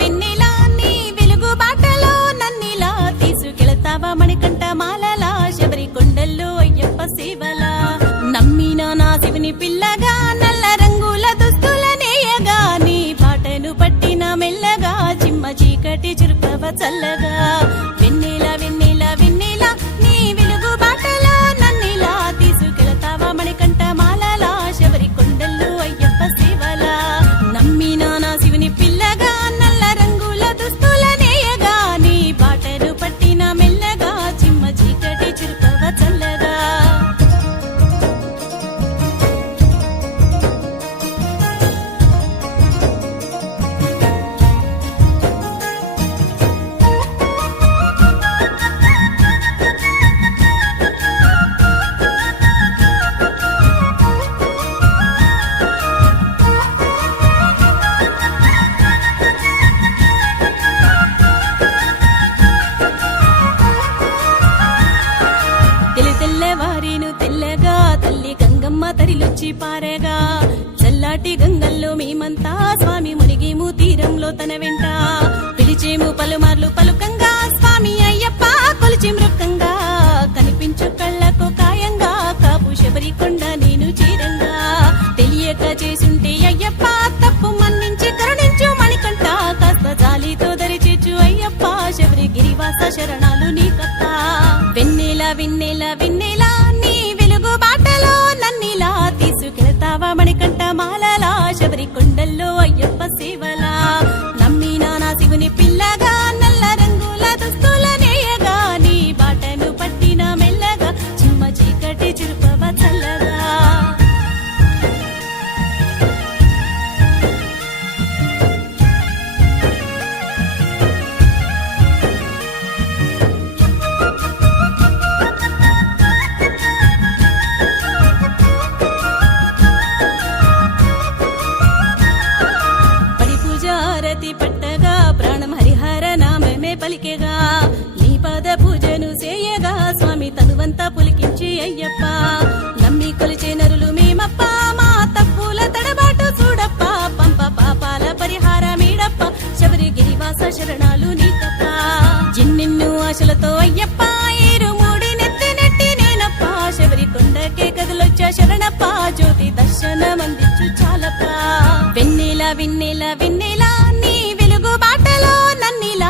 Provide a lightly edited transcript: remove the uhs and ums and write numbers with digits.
వెన్నెల నీ వెలుగు బాటలో నన్నిలా తీసుకెళతావా మణికంఠ మాలలా శబరి కొండల్లో అయ్యప్ప సేవలా నమ్మిన నా శివుని పిల్లగా నల్ల రంగుల దుస్తుల నేయగా నీ బాటను పట్టిన మెల్లగా చిమ్మ చీకటి చురుకవ చల్లగా వెన్నెల వెన్నెల వెన్నెల నీ వెలుగు బాటలో నన్నిలా తీసుకెళతావా మణికంఠ మాలలా శబరి కొండల్లో అయ్యప్ప సేవలా నమ్మిన నా శివుని పిల్లగా నల్ల రంగుల దుస్తుల నేయగా నీ బాటను పట్టిన మెల్లగా చిమ్మ చీకటి చురుకవ చల్లగా తెల్లవారిను తెల్లగా తల్లి గంగమ్మ తరిలొచ్చి పారగా చల్లాటి గంగల్లో మేమంతా స్వామి మునిగేము తీరంలో తన వెంట పిలిచేము పలుమార్లు పలుకంగా స్వామి అయ్యప్ప కొలిచి మృక్కంగా కనిపించు కళ్ళకు కాయంగా కాపు శబరి కొండ నేను చీరంగా తెలియక చేసుంటే అయ్యప్ప తప్పు మన్నించి కరుణించు మణికంఠ కాస్త జాలితో దరిచేచు అయ్యప్ప శబరి గిరివాస శరణాలు నీకప్ప వెన్నెల వెన్నెల వెన్నెల నీ వెలుగు బాటలో నన్నిలా తీసుకెళతావా మణికంఠ మాలలా శబరి కొండల్లో అయ్యప్ప సేవలా నమ్మినా నా శివుని పిల్లగా నల్ల రంగుల దుస్తుల నేయగా నీ బాటను పట్టిన మెల్లగా చిమ్మ చీకటి చురుకవ చల్లగా పట్టగా ప్రాణం హరిహర నామమే పలికెగా నీ పాద పూజను చేయగా స్వామి తనువంతా పులికించి అయ్యప్ప నమ్మి కొలిచే నరులు మేమప్ప మా తప్పుల తడబాటు చూడప్ప పంప పాపాల పరిహారమీడప్ప శబరి గిరివాస శరణాలు నీకప్ప ఎన్నెన్నో ఆశలతో అయ్యప్ప ఏరు మూడి నెత్తి నెట్టి నేనప్ప శబరి కొండకే కదులొచ్చా శరణప్ప జ్యోతి దర్శనమందించు చాలప్ప వెన్నెల వెన్నెల వెన్నెల